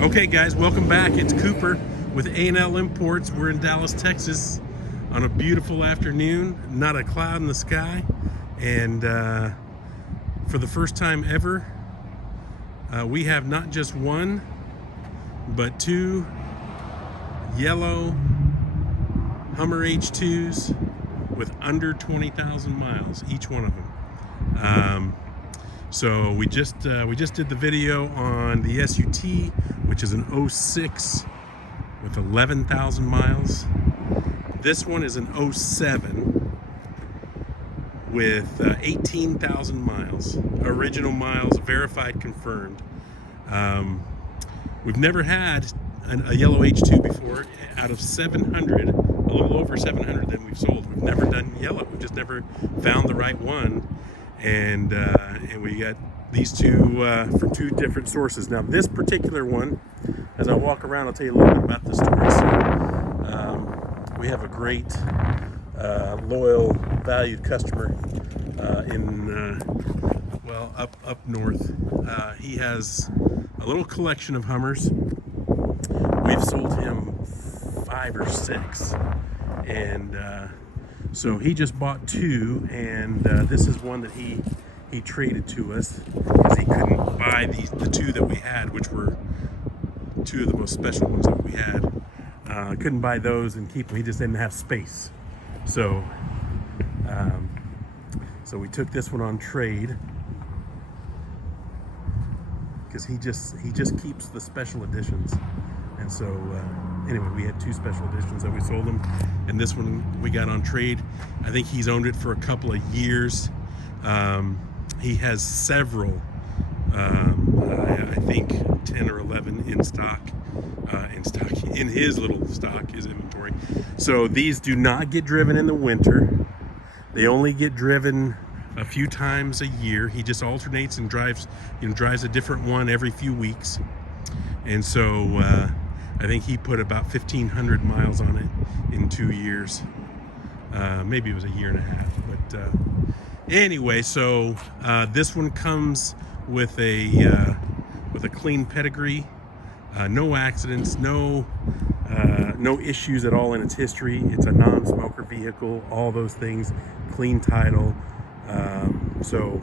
Okay guys, welcome back. It's Cooper with A&L Imports. We're in Dallas, Texas on a beautiful afternoon, not a cloud in the sky, and for the first time ever, we have not just one, but two yellow Hummer H2s with under 20,000 miles, each one of them. So we just did the video on the SUT, which is an 06 with 11,000 miles. This one is an 07 with 18,000 miles. Original miles, verified, confirmed. We've never had a yellow H2 before. Out of 700, a little over 700 that we've sold, we've never done yellow. We've just never found the right one. And we got these two from two different sources. Now this particular one, as I walk around, I'll tell you a little bit about the story. So, we have a great, loyal, valued customer well, up north. He has a little collection of Hummers. We've sold him 5 or 6, and so he just bought 2, and this is one that he traded to us because he couldn't buy the 2 that we had, which were 2 of the most special ones that we had. Couldn't buy those and keep them. He just didn't have space. So so we took this one on trade because he just keeps the special editions. And so anyway, we had 2 special editions that we sold him, and this one we got on trade. I think he's owned it for a couple of years. He has several, I think 10 or 11 in stock, in his little stock, his inventory. So these do not get driven in the winter. They only get driven a few times a year. He just alternates and drives a different one every few weeks. And so I think he put about 1,500 miles on it in 2 years. Maybe it was a year and a half, but anyway, so this one comes with a clean pedigree, no accidents, no issues at all in its history. It's a non-smoker vehicle, all those things, clean title. So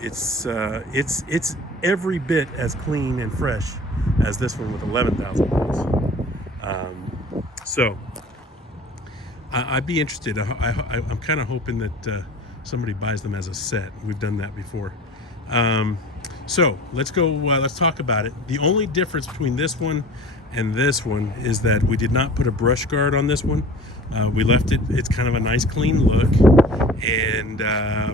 it's every bit as clean and fresh as this one with 11,000 miles. So I'd be interested. I'm kind of hoping that somebody buys them as a set. We've done that before. So let's go. Let's talk about it. The only difference between this one and this one is that we did not put a brush guard on this one. We left it. It's kind of a nice clean look, and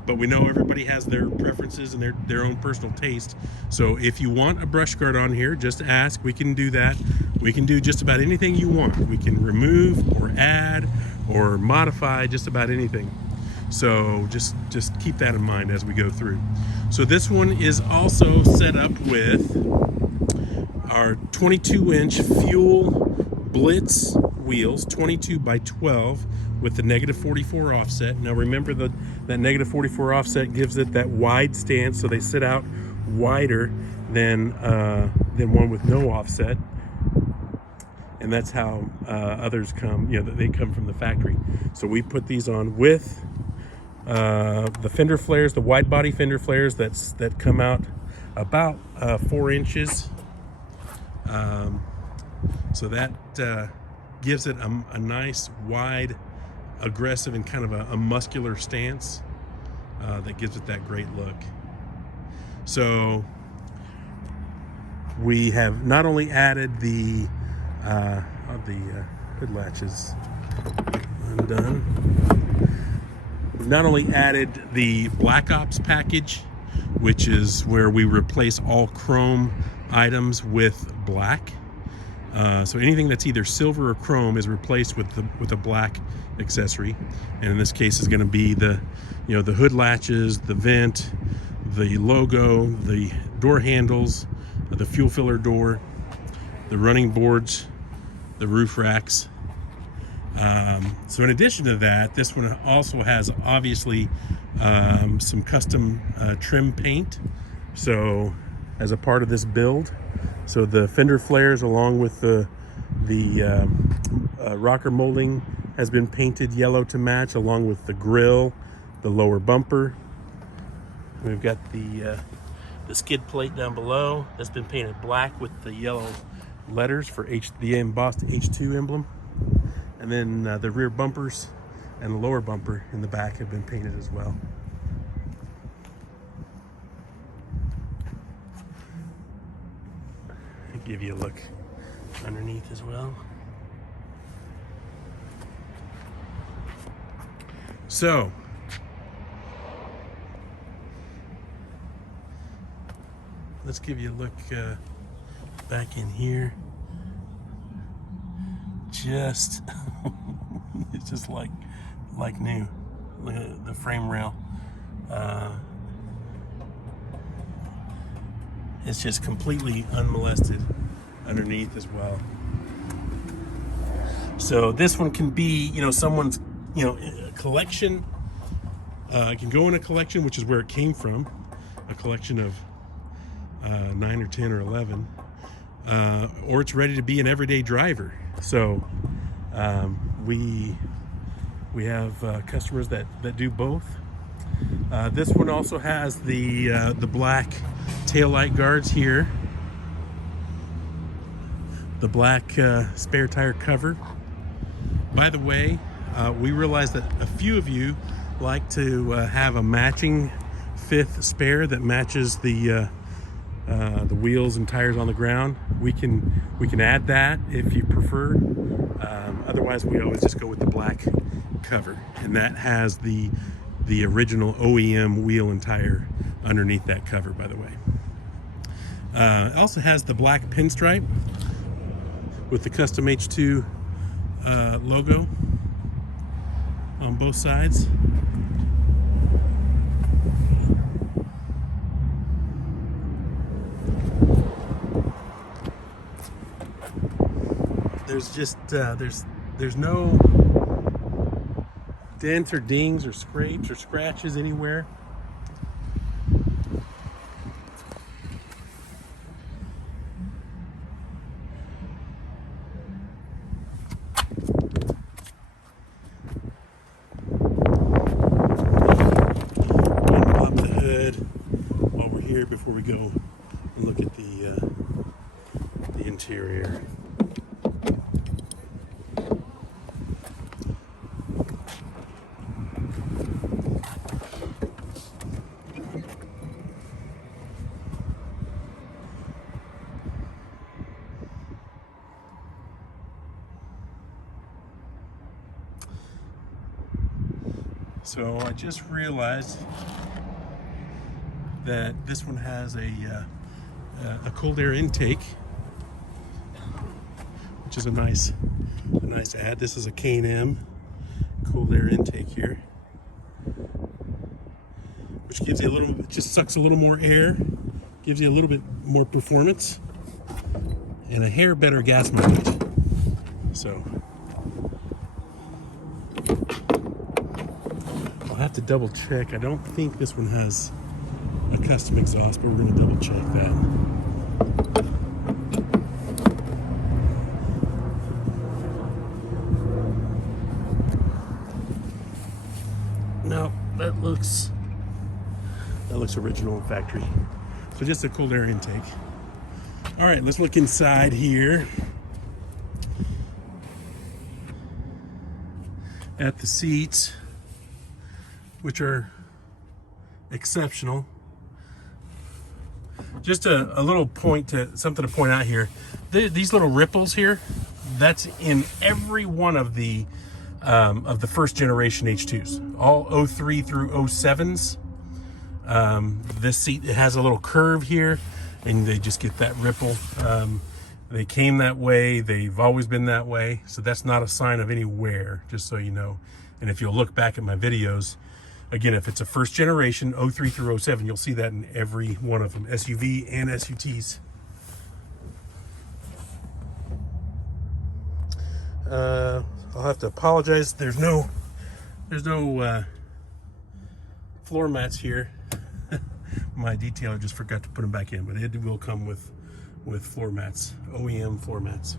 but we know everybody has their preferences and their own personal taste. So if you want a brush guard on here, just ask. We can do that. We can do just about anything you want. We can remove or add or modify just about anything. So just keep that in mind as we go through. So this one is also set up with our 22-inch FUEL Blitz wheels, 22 by 12 with the -44 offset. Now remember that -44 offset gives it that wide stance, so they sit out wider than one with no offset. And that's how others come, they come from the factory. So we put these on with the fender flares, the wide body fender flares that come out about 4 inches. So that gives it a nice, wide, aggressive, and kind of a muscular stance that gives it that great look. So we have not only added the hood latches undone. We've not only added the Black Ops package, which is where we replace all chrome items with black. So anything that's either silver or chrome is replaced with a black accessory, and in this case is going to be the hood latches, the vent, the logo, the door handles, the fuel filler door, the running boards, the roof racks. So in addition to that, this one also has obviously some custom trim paint. So as a part of this build, So the fender flares along with the rocker molding has been painted yellow to match, along with the grille, the lower bumper. We've got the skid plate down below that's been painted black with the yellow letters for the embossed H2 emblem. And then the rear bumpers and the lower bumper in the back have been painted as well. I'll give you a look underneath as well. So, let's give you a look back in here. It's just like new. Look at the frame rail. It's just completely unmolested underneath as well. So this one can be, someone's, collection. It can go in a collection, which is where it came from, a collection of 9 or 10 or 11, or it's ready to be an everyday driver. So we have customers that do both. This one also has the black taillight guards here, the black spare tire cover. By the way, we realized that a few of you like to have a matching fifth spare that matches the wheels and tires on the ground. We can add that if you prefer. Otherwise, we always just go with the black cover, and that has the original OEM wheel and tire underneath that cover, by the way. It also has the black pinstripe with the custom H2 logo on both sides. There's just there's no dents or dings or scrapes or scratches anywhere. Pop the hood while we're here before we go and look at the interior. So I just realized that this one has a cold air intake, which is a nice add. This is a K&M cold air intake here, which gives you it just sucks a little more air, gives you a little bit more performance, and a hair better gas mileage. So I'll have to double check. I don't think this one has a custom exhaust, but we're going to double check that. No, that looks original factory. So just a cold air intake. All right, let's look inside here at the seats, which are exceptional. Just a little something to point out here. These little ripples here, that's in every one of the first generation H2s, all 03 through 07s. This seat, it has a little curve here, and they just get that ripple. They came that way, they've always been that way, so that's not a sign of any wear, just so you know. And if you'll look back at my videos, again, if it's a first generation 03 through 07, you'll see that in every one of them, SUV and SUTs. I'll have to apologize. There's no floor mats here. My detailer just forgot to put them back in, but it will come with with floor mats, OEM floor mats.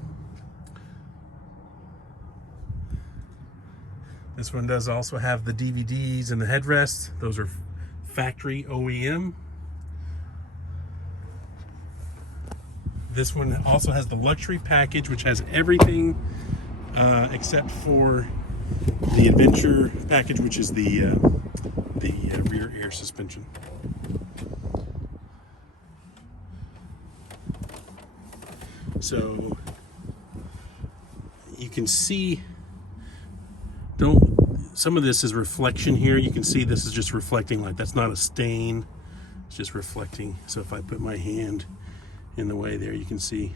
This one does also have the DVDs and the headrests. Those are factory OEM. This one also has the luxury package, which has everything except for the adventure package, which is the rear air suspension. So you can see, some of this is reflection here. You can see this is just reflecting light. That's not a stain, it's just reflecting. So if I put my hand in the way there, you can see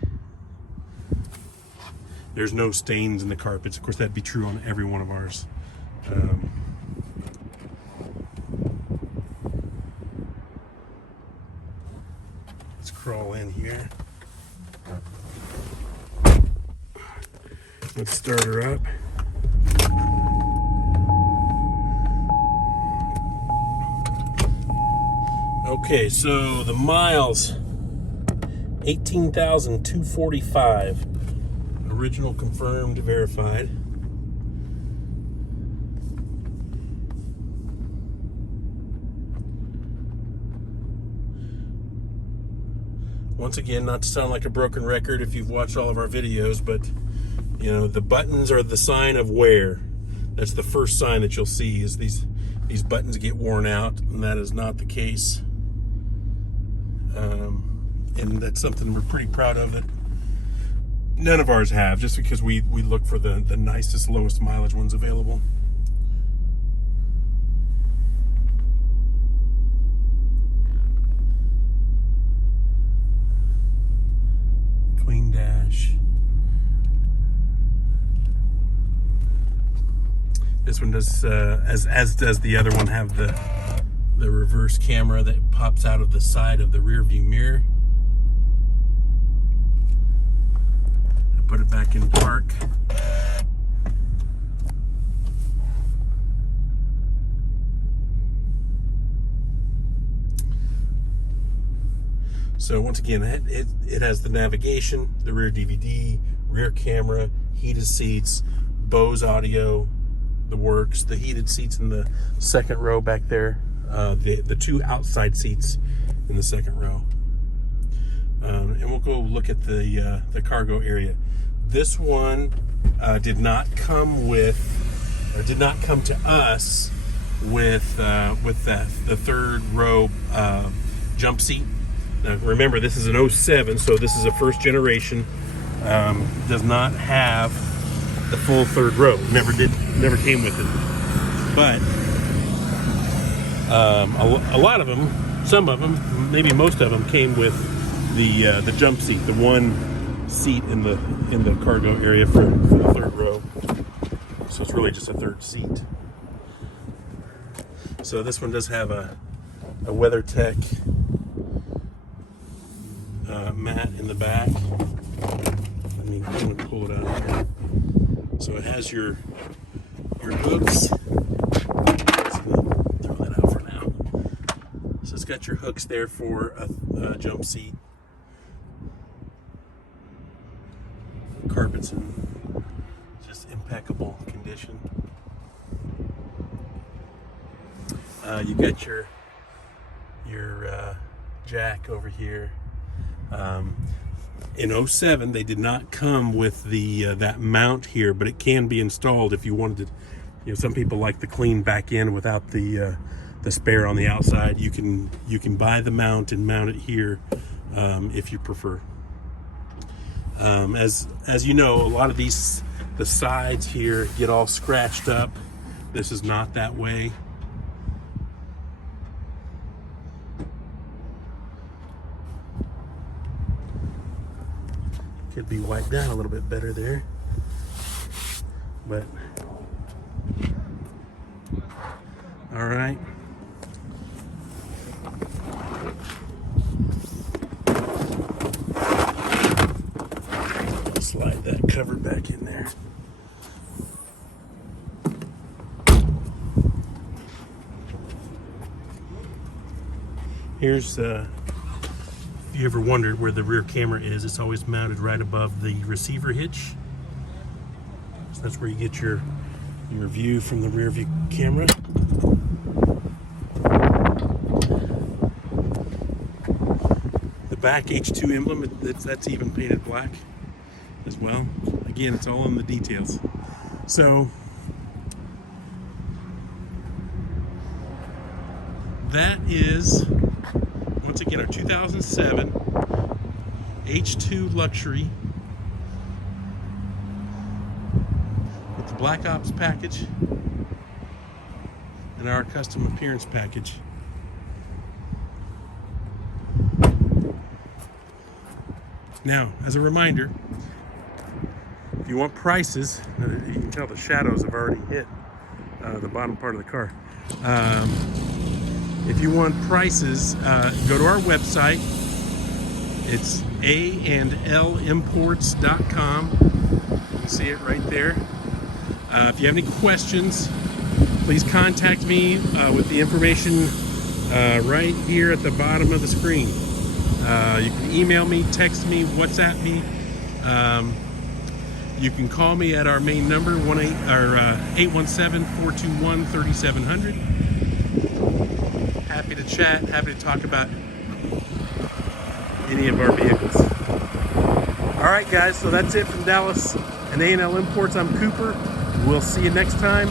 there's no stains in the carpets. Of course, that'd be true on every one of ours. Let's crawl in here. Let's start her up. Okay, so the miles, 18,245. Original, confirmed, verified. Once again, not to sound like a broken record if you've watched all of our videos, but you know, the buttons are the sign of wear. That's the first sign that you'll see, is these buttons get worn out, and that is not the case. And that's something we're pretty proud of, that none of ours have, just because we look for the nicest, lowest mileage ones available. Clean dash. This one does, as does the other one, have the reverse camera that pops out of the side of the rear view mirror. I put it back in park. So once again, it has the navigation, the rear DVD, rear camera, heated seats, Bose audio, the works, the heated seats in the second row back there, the two outside seats in the second row. And we'll go look at the cargo area. This one did not come to us with the third row jump seat. Now remember, this is an 07, so this is a first generation. Does not have the full third row. Never came with it. But a lot of them, some of them, maybe most of them, came with the jump seat, the one seat in the cargo area for the third row. So it's really just a third seat. So this one does have a WeatherTech mat in the back. I'm going to pull it out here. So it has your hooks. Let's throw that out for now. So it's got your hooks there for a jump seat. Carpets in just impeccable condition. You got your jack over here. In 07, they did not come with that mount here, but it can be installed if you wanted to. You know, some people like the clean back end without the spare on the outside. You can buy the mount and mount it here if you prefer. As you know, a lot of the sides here get all scratched up. This is not that way. Could be wiped down a little bit better there, but all right. Slide that cover back in there. Here's if you ever wondered where the rear camera is, it's always mounted right above the receiver hitch. So that's where you get your view from the rear view camera. The back H2 emblem, that's even painted black as well. Again, it's all in the details. So that is, once again, our 2007 H2 Luxury with the Black Ops package and our custom appearance package. Now, as a reminder, if you want prices, you can tell the shadows have already hit the bottom part of the car. If you want prices, go to our website. It's AandLimports.com. You can see it right there. If you have any questions, please contact me with the information right here at the bottom of the screen. You can email me, text me, WhatsApp me. You can call me at our main number, 817-421-3700. Happy to chat, happy to talk about any of our vehicles. All right, guys, so that's it from Dallas and A&L Imports. I'm Cooper. We'll see you next time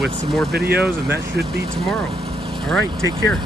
with some more videos, and that should be tomorrow. All right, take care.